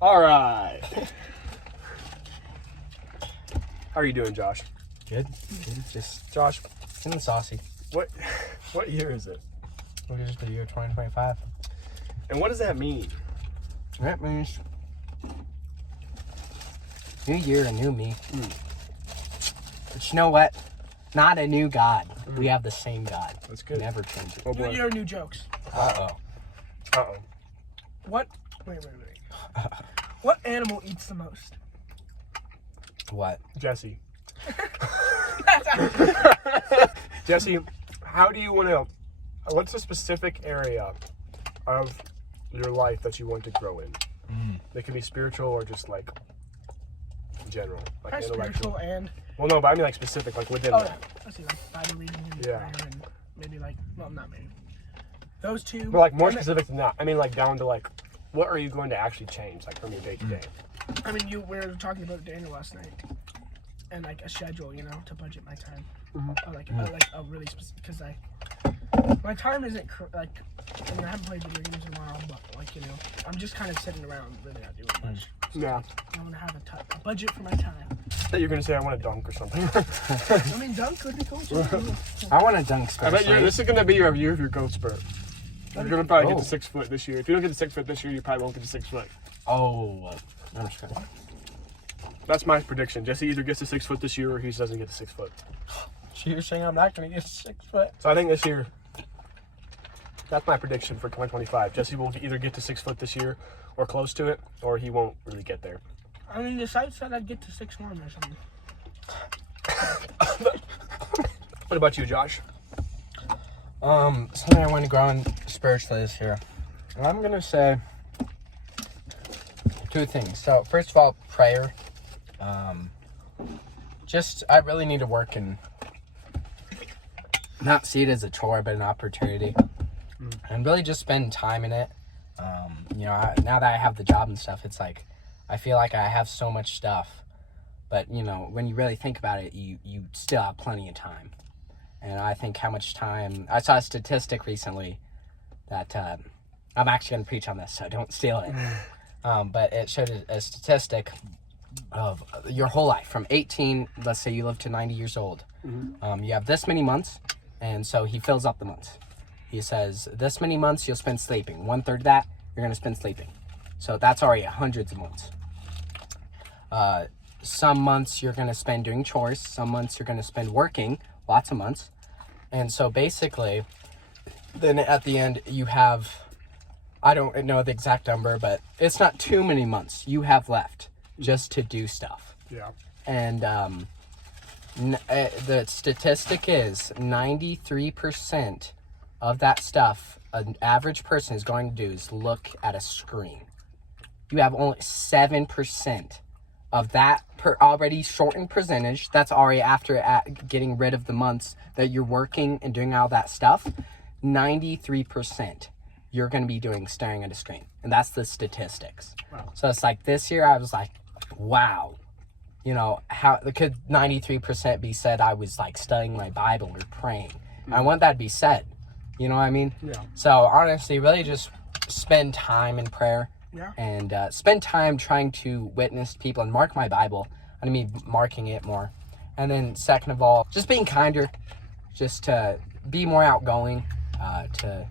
All right. How are you doing, Josh? Good. Just Josh, feeling saucy. what year is it? What is the year 2025? And what does that mean? That means new year, a new me. But you know what? Not a new God. We have the same God. That's good. Never change it. Oh New boy. year, new jokes. Uh-oh. What? Wait. What animal eats the most? What? Jesse. Jesse, how do you want to... What's a specific area of your life that you want to grow in? It can be spiritual or just like general, like Probably intellectual. spiritual and... Well, no, but I mean like specific, like within Oh, that. yeah. I see, like Bible reading and Yeah. prayer and maybe like... Well, not maybe. Those two... But like more and then- specific than that. I mean like down to like, what are you going to actually change, like from your day to day? I mean, we were talking about Daniel last night. And like a schedule, you know, to budget my time. Or like a really specific... Because my time isn't like... I mean, I haven't played video games in a while, but like, you know, I'm just kind of sitting around really not doing much. Yeah. I want to have a budget for my time. I thought you were going to say I want to dunk or something. I mean, dunk could be cool too. I want to dunk I bet especially. this is going to be your year of your growth spurt. You're going to probably get Oh. to 6 foot this year. If you don't get to 6 foot this year, you probably won't get to 6 foot. Oh, I'm just kidding. That's my prediction. Jesse either gets to 6 foot this year or he doesn't get to 6 foot. So you're saying I'm not going to get 6 foot? So I think this year, that's my prediction for 2025. Jesse will either get to 6 foot this year or close to it, or he won't really get there. I mean, the site said I'd get to 6'1" or something. What about you, Josh? Something I want to grow in spiritually this year. I'm going to say 2 things. So, first of all, prayer. I really need to work and not see it as a chore, but an opportunity. And really just spend time in it. Now that I have the job and stuff, it's like, I feel like I have so much stuff. But, when you really think about it, you still have plenty of time. And I think how much time... I saw a statistic recently that... I'm actually going to preach on this, so don't steal it. But it showed a statistic of your whole life. From 18, let's say you live to 90 years old. You have this many months, and so he fills up the months. He says, this many months you'll spend sleeping. 1/3 of that, you're going to spend sleeping. So that's already hundreds of months. Some months you're going to spend doing chores. Some months you're going to spend working. Lots of months. And so basically, then at the end you have, I don't know the exact number, but it's not too many months you have left just to do stuff. Yeah. And the statistic is 93% of that stuff an average person is going to do is look at a screen. You have only 7% of that already shortened percentage. That's already after getting rid of the months that you're working and doing all that stuff. 93% you're going to be doing staring at a screen. And that's the statistics. Wow. So it's like this year I was like, wow. How could 93% be said I was like studying my Bible or praying? I want that to be said. You know what I mean? Yeah. So honestly, really just spend time in prayer. Yeah. And spend time trying to witness to people and mark my Bible. I mean, marking it more. And then second of all, just being kinder, just to be more outgoing, a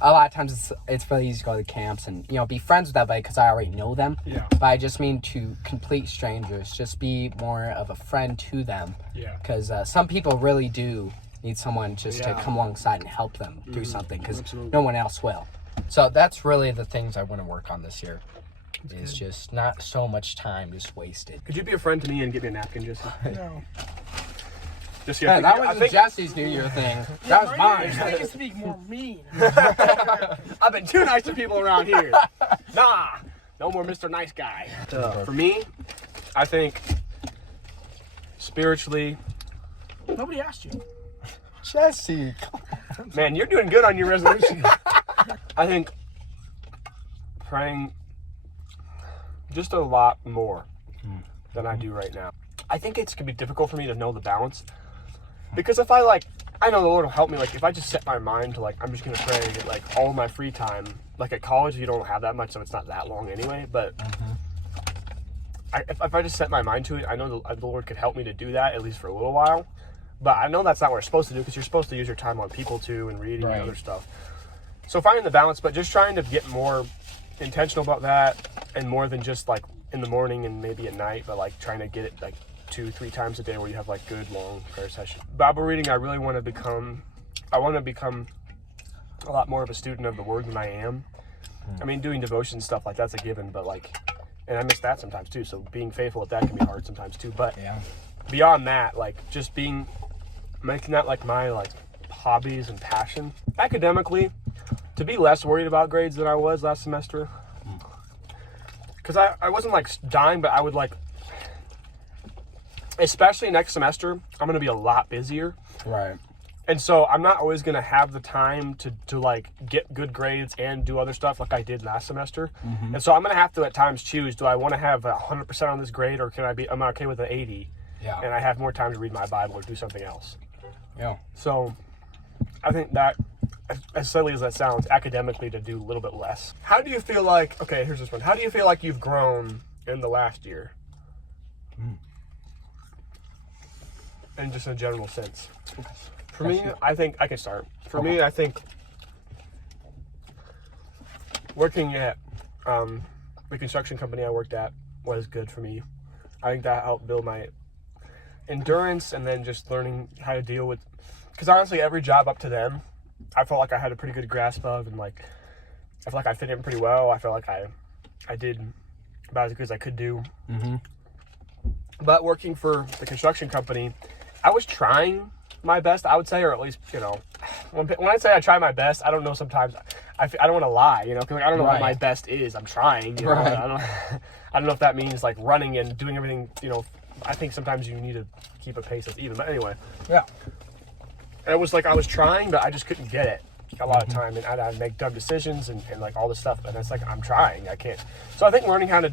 lot of times it's really easy to go to camps and, be friends with everybody because I already know them. Yeah. But I just mean to complete strangers, just be more of a friend to them. Yeah. Because some people really do need someone just to Yeah. come alongside and help them do something because Absolutely. no one else will. So that's really the things I want to work on this year. Is just not so much time just wasted. Could you be a friend to me and get me a napkin, Jesse? No. Just Yeah, that wasn't Jesse's New Year thing. That was mine. I used to be more mean. I've been too nice to people around here. Nah, no more Mr. Nice Guy. For me, I think spiritually, Nobody asked you. Jesse. man, you're doing good on your resolution. I think praying just a lot more than I do right now. I think it's gonna be difficult for me to know the balance because if I know the Lord will help me. Like if I just set my mind to I'm just gonna pray and get all my free time like at college, you don't have that much, so it's not that long anyway. But if I just set my mind to it, I know the Lord could help me to do that, at least for a little while. But I know that's not what we're supposed to do, because you're supposed to use your time on people too, and reading and other stuff. So finding the balance, but just trying to get more intentional about that, and more than just like in the morning and maybe at night, but like trying to get it like 2-3 times a day where you have like good long prayer session. Bible reading, I really want to become a lot more of a student of the Word than I am. I mean, doing devotion stuff, like that's a given, but like, and I miss that sometimes too, so being faithful at that can be hard sometimes too. But beyond that, like just making that like my like hobbies and passion. Academically, to be less worried about grades than I was last semester, because I wasn't like dying, but I would like, especially next semester, I'm going to be a lot busier. Right. And so I'm not always going to have the time to like get good grades and do other stuff like I did last semester. And so I'm going to have to at times choose, do I want to have 100% on this grade, or I'm okay with an 80 and I have more time to read my Bible or do something else. Yeah. So I think that, as silly as that sounds, academically to do a little bit less. How do you feel like, okay, here's this one. How do you feel like you've grown in the last year? In just a general sense. For me, I think I can start. For me, I think working at the construction company I worked at was good for me. I think that helped build my endurance, and then just learning how to deal with, because honestly, every job up to them, I felt like I had a pretty good grasp of, and like, I feel like I fit in pretty well. I feel like I did about as good as I could do. But working for the construction company, I was trying my best, I would say, or at least, you know, when I say I try my best, I don't know, sometimes I don't want to lie, you know, because like, I don't know what my best is. I'm trying, you know, I don't know if that means like running and doing everything, you know. I think sometimes you need to keep a pace that's even, but anyway. And it was like I was trying, but I just couldn't get it a lot of time, and I'd make dumb decisions and like all this stuff, and it's like, I'm trying, I can't. So I think learning how to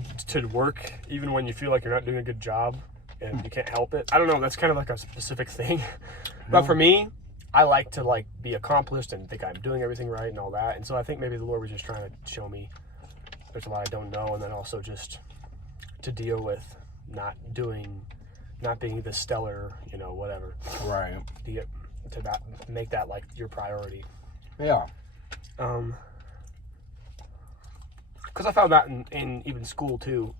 work even when you feel like you're not doing a good job and you can't help it. I don't know, that's kind of like a specific thing. But for me, I like to like be accomplished and think I'm doing everything right and all that. And so I think maybe the Lord was just trying to show me there's a lot I don't know, and then also just to deal with not being the stellar, you know, whatever. Right. To not make that like your priority. Yeah. Because I found that in even school too.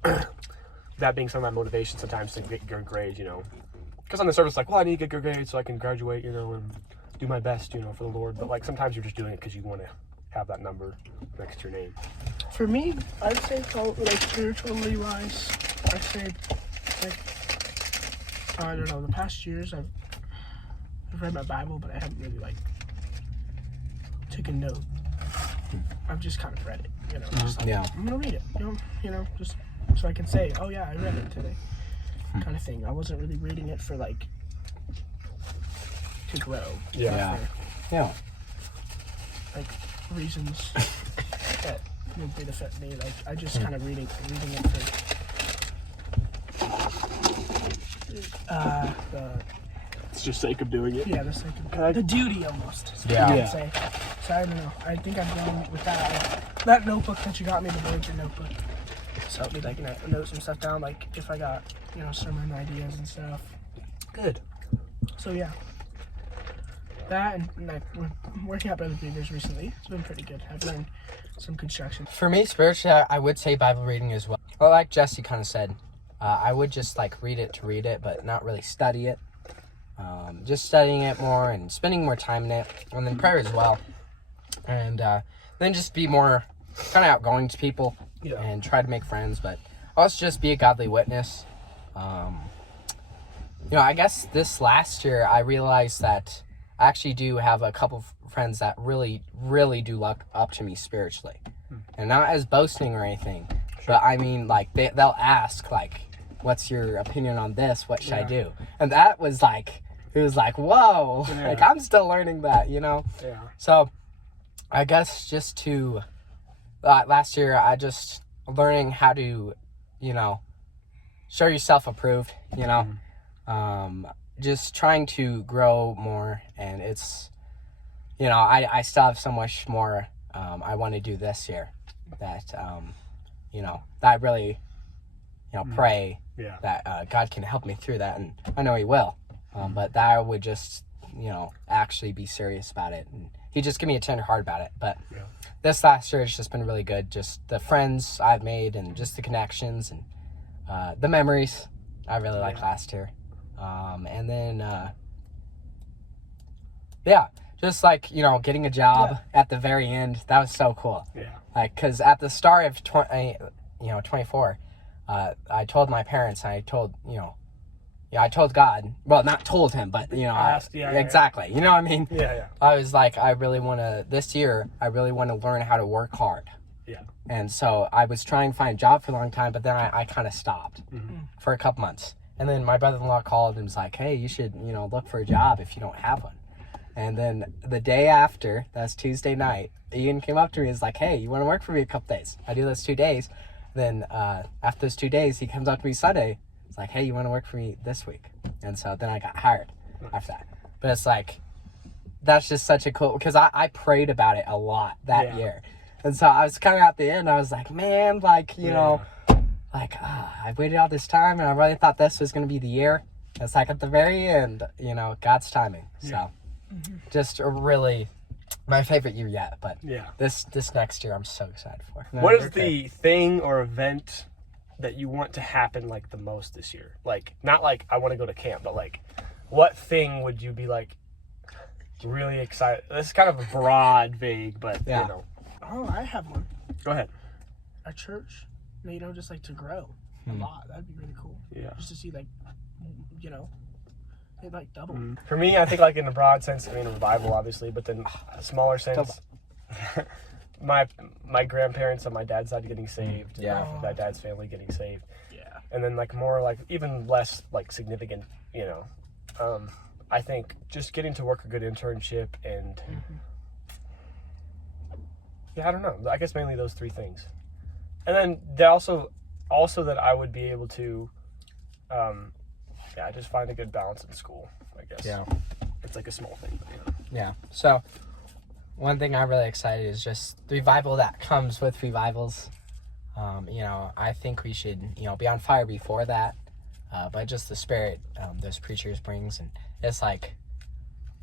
That being some of my motivation sometimes to get good grades, you know. Because on the surface, like, well, I need to get good grades so I can graduate, you know, and do my best, you know, for the Lord. But like sometimes you're just doing it because you want to have that number next to your name. For me, I'd say probably like spiritually wise, I'd say like, I don't know, the past years I've read my Bible, but I haven't really like taken note. I've just kind of read it, you know. Just like, I'm gonna read it, you know, just so I can say, oh yeah, I read it today, kind of thing. I wasn't really reading it for like to grow. Like reasons that would benefit me. Like I just kind of reading it for It's just sake of doing it. Yeah, the duty almost. So I'd say. So I don't know. I think I'm going with that notebook that you got me, the Voyager notebook. So helped me like note some stuff down, like if I got, you know, sermon ideas and stuff. Good. So yeah. That and like working out Brother Beavers recently. It's been pretty good. I've learned some construction. For me, spiritually, I would say Bible reading as well. Well, like Jesse kind of said, I would just like read it to read it, but not really study it. Just studying it more and spending more time in it, and then prayer as well. And then just be more kind of outgoing to people and try to make friends, but also just be a godly witness. You know, I guess this last year I realized that I actually do have a couple of friends that really, really do look up to me spiritually. And not as boasting or anything, but I mean, like, they'll ask, like, what's your opinion on this? What should I do? And that was like, it was like, whoa, like, I'm still learning that, you know? So, I guess just to, last year, I just learning how to, you know, show yourself approved, you know? Just trying to grow more, and it's, you know, I still have so much more I want to do this year. That that I really pray that God can help me through that, and I know He will. But that I would just actually be serious about it, and He just give me a tender heart about it. But this last year has just been really good. Just the friends I've made, and just the connections, and the memories I really liked last year. And then just like getting a job at the very end, that was so cool. Like, because at the start of 24, I told my parents, I told I told God, well, not told Him, but exactly. You know what I mean? I was like, this year I really want to learn how to work hard. And so I was trying to find a job for a long time, but then I kind of stopped for a couple months. And then my brother-in-law called and was like, hey, you should look for a job if you don't have one. And then the day after, that's Tuesday night, Ian came up to me and was like, hey, you want to work for me a couple days? I do those 2 days. Then after those 2 days, he comes up to me Sunday. It's like, hey, you want to work for me this week? And so then I got hired after that. But it's like, that's just such a cool, because I prayed about it a lot that year. And so I was kind of at the end, I was like, man, I waited all this time and I really thought this was going to be the year. It's like at the very end, God's timing. So just a really my favorite year yet, but this next year I'm so excited for. What is the thing or event that you want to happen like the most this year? Like, not like I want to go to camp, but like what thing would you be like really excited? This is kind of broad, vague, but Oh, I have one. Go ahead. A church, just like to grow a lot. That'd be really cool. Just to see it like double. For me, I think like in a broad sense, a revival obviously, but then a smaller sense, my grandparents on my dad's side getting saved, my dad's family getting saved, and then like more like even less like significant, I think just getting to work a good internship and I don't know. I guess mainly those three things, and then they also that I would be able to, just find a good balance in school. I guess. Yeah. It's like a small thing. But, Yeah. So, one thing I'm really excited is just the revival that comes with revivals. I think we should be on fire before that, but just the spirit those preachers brings, and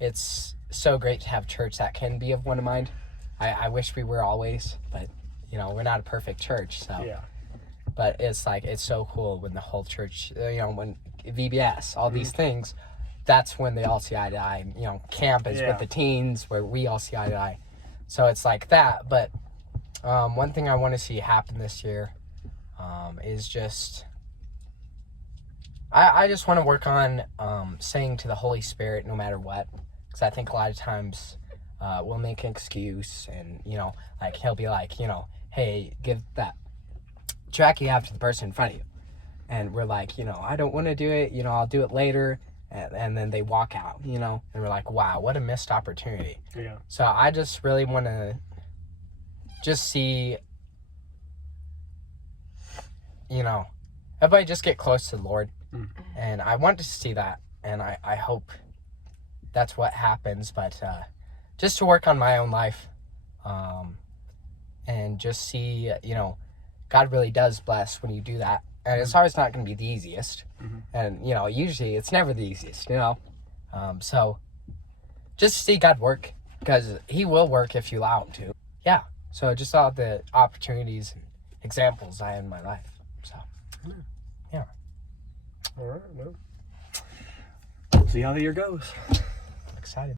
it's so great to have church that can be of one mind. I wish we were always, but we're not a perfect church, so but it's so cool when the whole church, when VBS, all these things, that's when they all see eye to eye. Camp is with the teens where we all see eye to eye, so it's like that. But one thing I want to see happen this year is just I just want to work on saying to the Holy Spirit no matter what, because I think a lot of times we'll make an excuse, and he'll be like, hey, give that track you have to the person in front of you, and we're like, I don't want to do it, I'll do it later, and then they walk out, and we're like, wow, what a missed opportunity. So I just really want to just see everybody just get close to the Lord, and I want to see that, and I hope that's what happens, but just to work on my own life, and just see, God really does bless when you do that. And it's always not going to be the easiest. And, usually it's never the easiest, so just see God work, because he will work if you allow him to. Yeah. So just all the opportunities and examples I have in my life. So, yeah. All right. Well, see how the year goes. Excited.